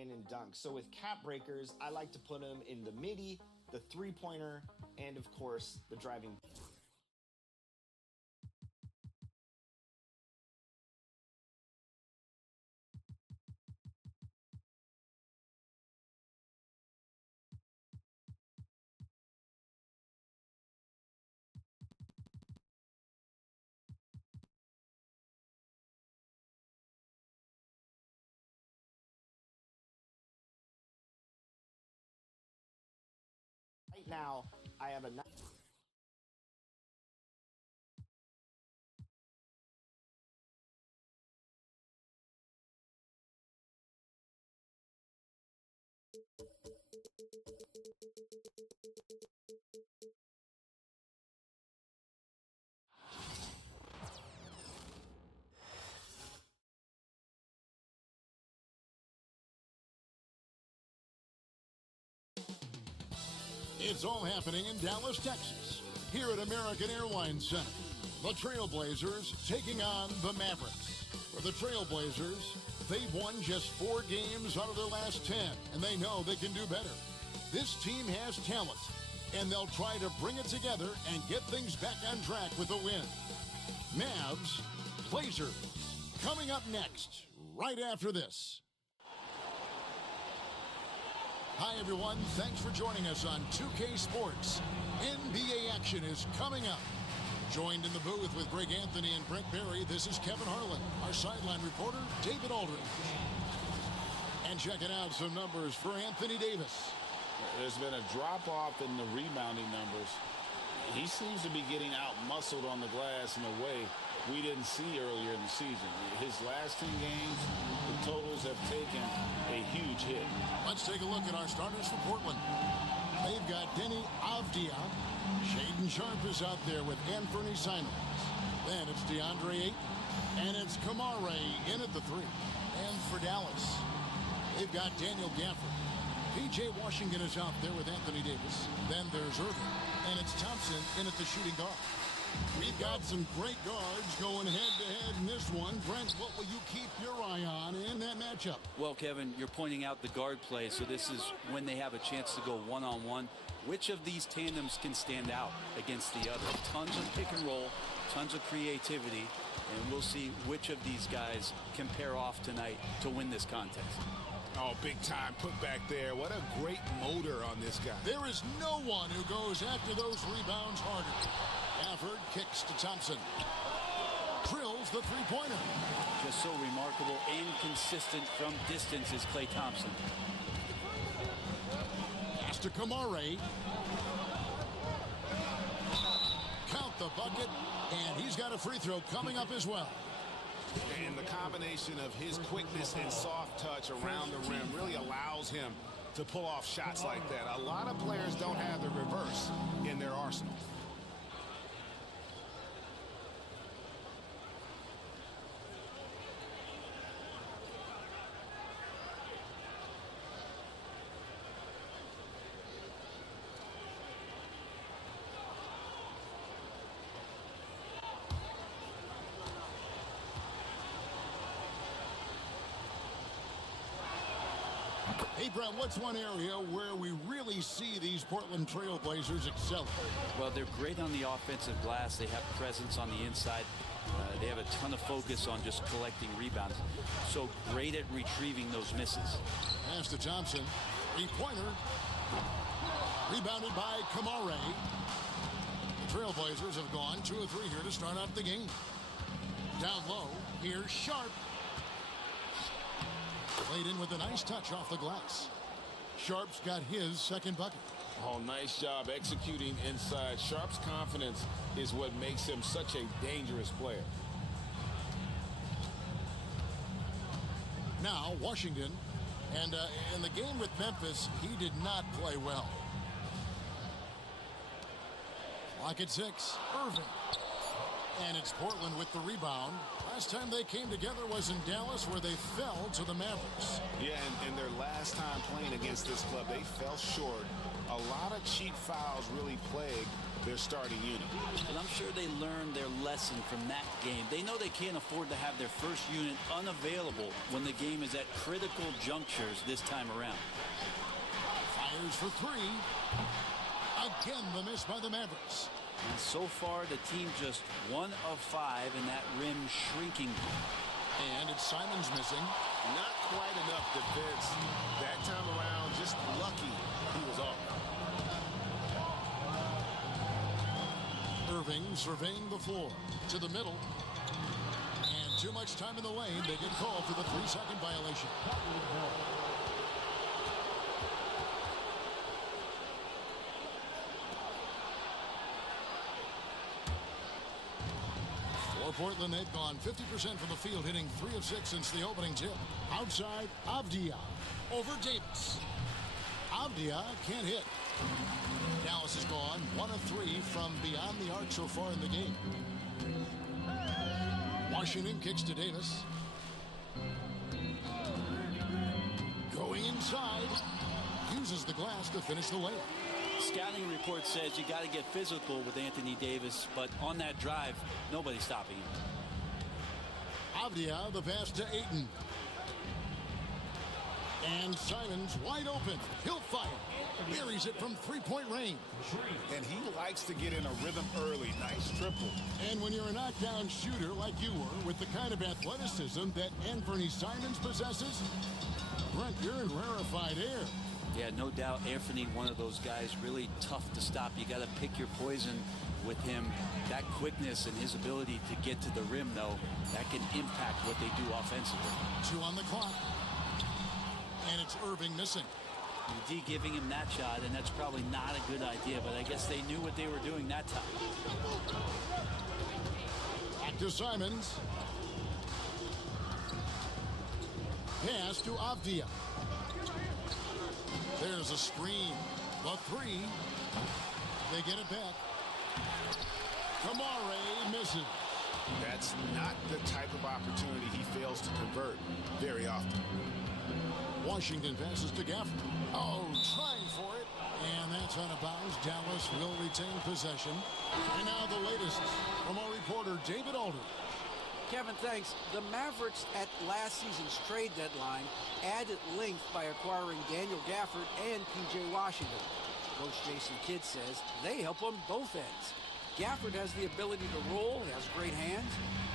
in and dunk. So with cap breakers, I like to put them in the midi, the three-pointer, and of course, the driving. Right now, I have a It's all happening in Dallas, Texas. Here at American Airlines Center, the Trailblazers taking on the Mavericks. For the Trailblazers, they've won just 4 games out of their last 10, and they know they can do better. This team has talent, and they'll try to bring it together and get things back on track with a win. Mavs, Blazers, coming up next, right after this. Hi, everyone. Thanks for joining us on 2K Sports. NBA action is coming up. Joined in the booth with Greg Anthony and Brent Barry, this is Kevin Harlan. Our sideline reporter, David Aldridge. And checking out some numbers for Anthony Davis. There's been a drop-off in the rebounding numbers. He seems to be getting out-muscled on the glass in a way we didn't see earlier in the season. His last 10 games, the totals have taken a huge hit. Let's take a look at our starters for Portland. They've got Denny Avdia. Shaedon Sharpe is out there with Anthony Simons. Then it's DeAndre Ayton. And it's Kamare in at the 3. And for Dallas, they've got Daniel Gafford. P.J. Washington is out there with Anthony Davis. Then there's Irving. And it's Thompson in at the shooting guard. We've got some great guards going head-to-head in this one. Brent, what will you keep your eye on in that matchup? Well, Kevin, you're pointing out the guard play, so this is when they have a chance to go one-on-one. Which of these tandems can stand out against the other? Tons of pick and roll, tons of creativity, and we'll see which of these guys can pair off tonight to win this contest. Oh, big time put back there. What a great motor on this guy. There is no one who goes after those rebounds harder. Gafford kicks to Thompson. Drills the three-pointer. Just so remarkable and consistent from distance is Klay Thompson. Pass to Kamare. Count the bucket, and he's got a free throw coming up as well. And the combination of his quickness and soft touch around the rim really allows him to pull off shots like that. A lot of players don't have the reverse in their arsenal. Hey, Brent, what's one area where we really see these Portland Trailblazers excel? Well, they're great on the offensive glass. They have presence on the inside. They have a ton of focus on just collecting rebounds. So great at retrieving those misses. Pass to Thompson. Three-pointer. Rebounded by Kamare. The Trailblazers have gone 2 of 3 here to start out the game. Down low, here's Sharpe. Played in with a nice touch off the glass. Sharpe's got his second bucket. Oh, nice job executing inside. Sharpe's confidence is what makes him such a dangerous player. Now, Washington. And in the game with Memphis, he did not play well. Clock at 6. Irving. And it's Portland with the rebound. Last time they came together was in Dallas, where they fell to the Mavericks. Yeah, and their last time playing against this club, they fell short. A lot of cheap fouls really plagued their starting unit. And I'm sure they learned their lesson from that game. They know they can't afford to have their first unit unavailable when the game is at critical junctures this time around. Fires for three. Again, the miss by the Mavericks. And so far, the team just 1 of 5 in that rim shrinking. And it's Simons missing. Not quite enough defense. That time around, just lucky he was off. Irving surveying the floor. To the middle. And too much time in the lane. They get called for the 3-second violation. Portland, they've gone 50% from the field, hitting 3 of 6 since the opening tip. Outside, Avdia over Davis. Avdia can't hit. Dallas has gone 1 of 3 from beyond the arc so far in the game. Washington kicks to Davis. Going inside. Uses the glass to finish the layup. Scouting report says you got to get physical with Anthony Davis, but on that drive, nobody's stopping him. Avdia, the pass to Ayton. And Simons wide open. He'll fire. Buries it from 3-point range. And he likes to get in a rhythm early. Nice triple. And when you're a knockdown shooter like you were, with the kind of athleticism that Anthony Simons possesses, Brent, you're in rarefied air. Yeah, no doubt Anthony, one of those guys, really tough to stop. You got to pick your poison with him. That quickness and his ability to get to the rim, though, that can impact what they do offensively. 2 on the clock. And it's Irving missing. UD giving him that shot, and that's probably not a good idea, but I guess they knew what they were doing that time. Back to Simons. Pass to Avdia. There's a screen. The 3. They get it back. Kamare misses. That's not the type of opportunity he fails to convert very often. Washington passes to Gafford. Oh, trying for it. And that's out of bounds. Dallas will retain possession. And now the latest from our reporter, David Alder. Kevin, thanks. The Mavericks at last season's trade deadline added length by acquiring Daniel Gafford and P.J. Washington. Coach Jason Kidd says they help on both ends. Gafford has the ability to roll, has great hands.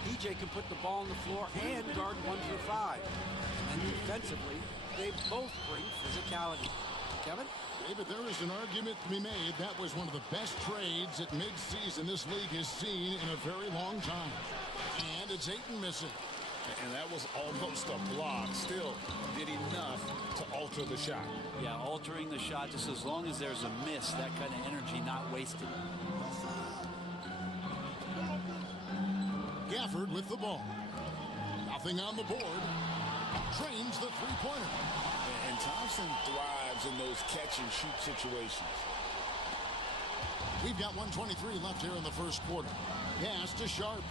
P.J. can put the ball on the floor and guard 1 through 5. And then defensively, they both bring physicality. Kevin? David, there is an argument to be made. That was one of the best trades at midseason this league has seen in a very long time. And it's Ayton missing. And that was almost a block. Still did enough to alter the shot. Yeah, altering the shot, just as long as there's a miss, that kind of energy not wasted. Gafford with the ball. Nothing on the board. Trains the 3-pointer. And Thompson thrives in those catch-and-shoot situations. We've got 1:23 left here in the first quarter. Pass to Sharp.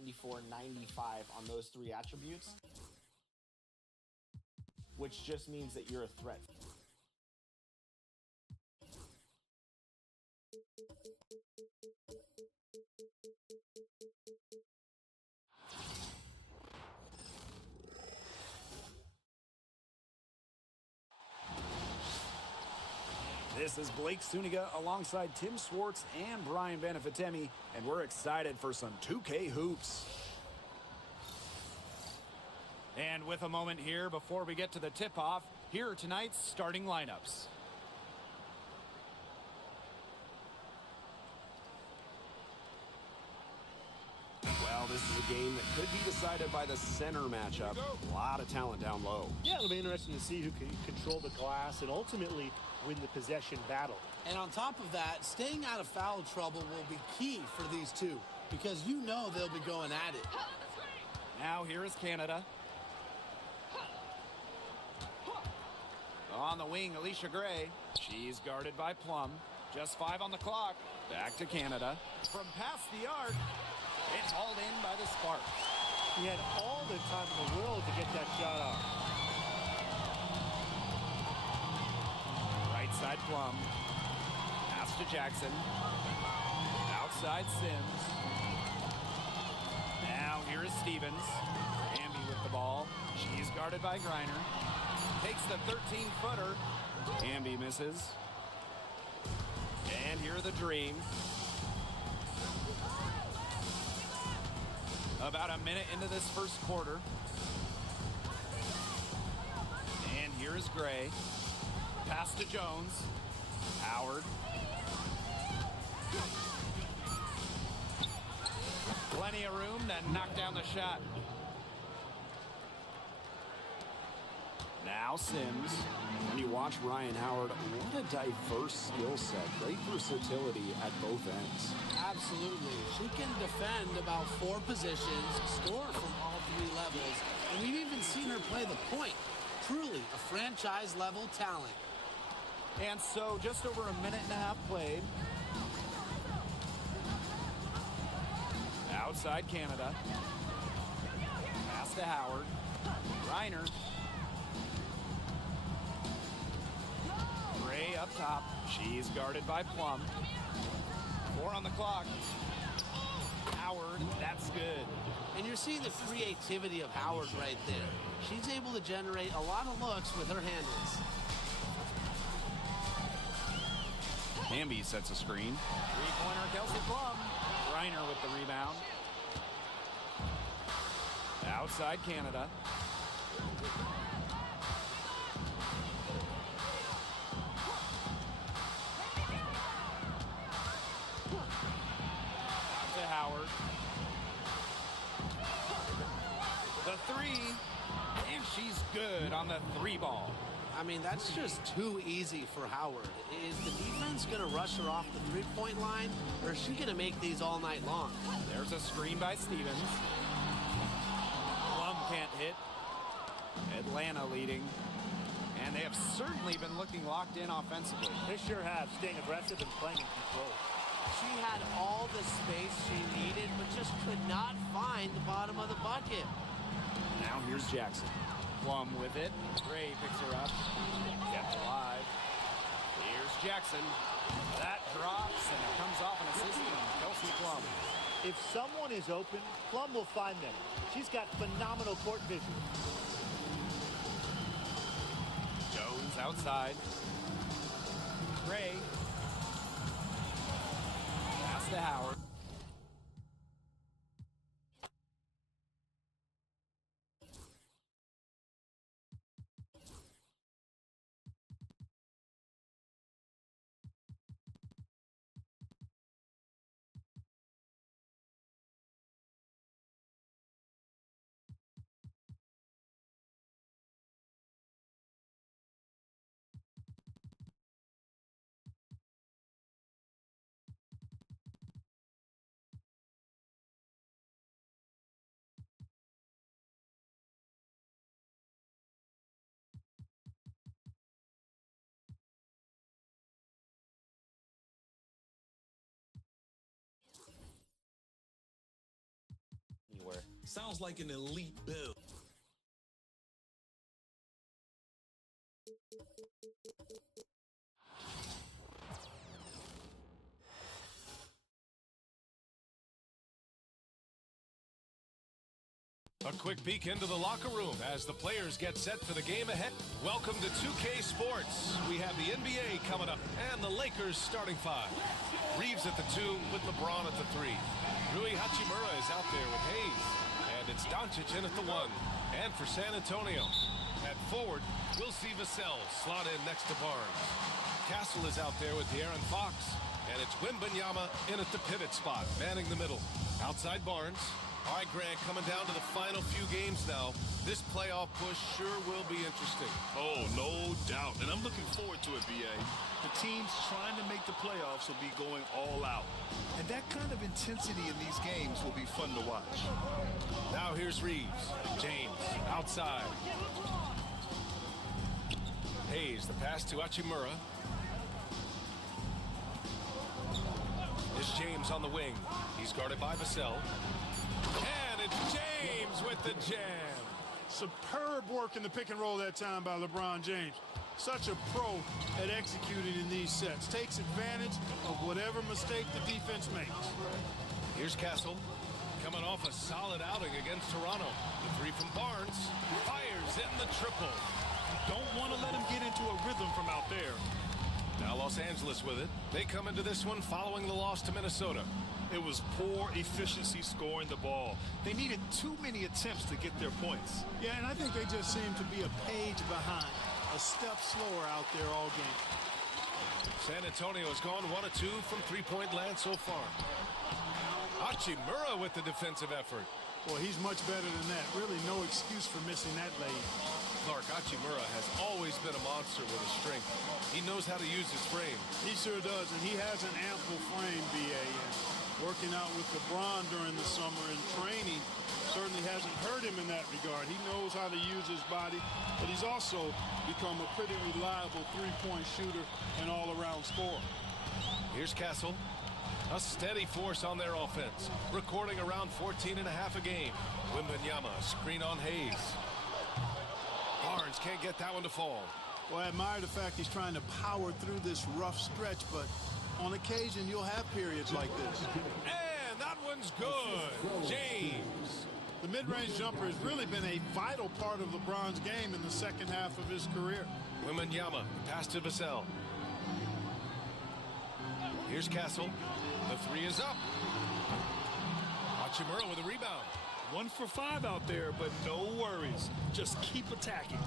.94, 95 on those 3 attributes, which just means that you're a threat. This is Blake Suniga alongside Tim Swartz and Brian Banafitemi, and we're excited for some 2K hoops. And with a moment here before we get to the tip-off, here are tonight's starting lineups. Well, this is a game that could be decided by the center matchup. A lot of talent down low. Yeah, it'll be interesting to see who can control the glass and ultimately win the possession battle. And on top of that, staying out of foul trouble will be key for these two because you know they'll be going at it. Now here is Canada. On the wing, Alicia Gray. She's guarded by Plum. Just 5 on the clock. Back to Canada. From past the arc, it's hauled in by the Sparks. He had all the time in the world to get that shot off. Right side Plum. Pass to Jackson. Outside Sims. Now here is Stevens. Amby with the ball. She's guarded by Griner. Takes the 13-footer. Amby misses. And here are the Dream. About a minute into this first quarter. And here is Gray. Pass to Jones. Howard. Plenty of room to knock down the shot. Now Sims. When you watch Ryan Howard, what a diverse skill set. Great versatility at both ends. Absolutely. She can defend about 4 positions, score from all 3 levels, and we've even seen her play the point. Truly a franchise-level talent. And so just over a minute and a half played. Outside Canada. Pass to Howard. Reiner. Gray up top. She's guarded by Plum. 4 on the clock. Howard, that's good. And you're seeing the creativity of Howard right there. She's able to generate a lot of looks with her handles. Amby sets a screen. 3-pointer Kelsey Plum. Reiner with the rebound. Outside Canada. To Howard. The 3. And she's good on the 3 ball. I mean, that's just too easy for Howard. Is the defense going to rush her off the three-point line, or is she going to make these all night long? There's a screen by Stevens. Plum can't hit. Atlanta leading. And they have certainly been looking locked in offensively. They sure have, staying aggressive and playing in control. She had all the space she needed, but just could not find the bottom of the bucket. Now here's Jackson. Plum with it. Gray picks her up. Kept alive. Here's Jackson. That drops, and it comes off an assist from Kelsey Plum. If someone is open, Plum will find them. She's got phenomenal court vision. Jones outside. Gray. Pass to Howard. Sounds like an elite build. A quick peek into the locker room as the players get set for the game ahead. Welcome to 2K Sports. We have the NBA coming up and the Lakers starting five. Reeves at the 2 with LeBron at the 3. Rui Hachimura is out there with Hayes. And it's Doncic in at the 1. And for San Antonio, at forward, we'll see Vassell slot in next to Barnes. Castle is out there with De'Aaron Fox. And it's Wembanyama in at the pivot spot, manning the middle. Outside Barnes. All right, Grant, coming down to the final few games now. This playoff push sure will be interesting. Oh, no doubt. And I'm looking forward to it, B.A. The teams trying to make the playoffs will be going all out. And that kind of intensity in these games will be fun to watch. Now here's Reeves. James outside. Hayes, the pass to Hachimura. It's James on the wing. He's guarded by Vassell. And it's James with the jam. Superb work in the pick and roll that time by LeBron James. Such a pro at executing in these sets. Takes advantage of whatever mistake the defense makes. Here's Castle. Coming off a solid outing against Toronto. The 3 from Barnes. Fires in the triple. Don't want to let him get into a rhythm from out there. Now Los Angeles with it. They come into this one following the loss to Minnesota. It was poor efficiency scoring the ball. They needed too many attempts to get their points. Yeah, and I think they just seem to be a page behind, a step slower out there all game. San Antonio has gone 1 of 2 from three-point land so far. Hachimura with the defensive effort. Boy, he's much better than that. Really no excuse for missing that lane. Clark, Hachimura has always been a monster with his strength. He knows how to use his frame. He sure does, and he has an ample frame, B.A. Working out with LeBron during the summer and training certainly hasn't hurt him in that regard. He knows how to use his body, but he's also become a pretty reliable three-point shooter and all-around scorer. Here's Castle. A steady force on their offense, recording around 14.5 a game. Wembanyama, screen on Hayes. Barnes can't get that one to fall. Well, I admire the fact he's trying to power through this rough stretch, but on occasion, you'll have periods like this. And that one's good. James. The mid-range jumper has really been a vital part of LeBron's game in the second half of his career. Wembanyama, pass to Vassell. Here's Castle. The 3 is up. Hachimura with a rebound. 1 for 5 out there, but no worries. Just keep attacking.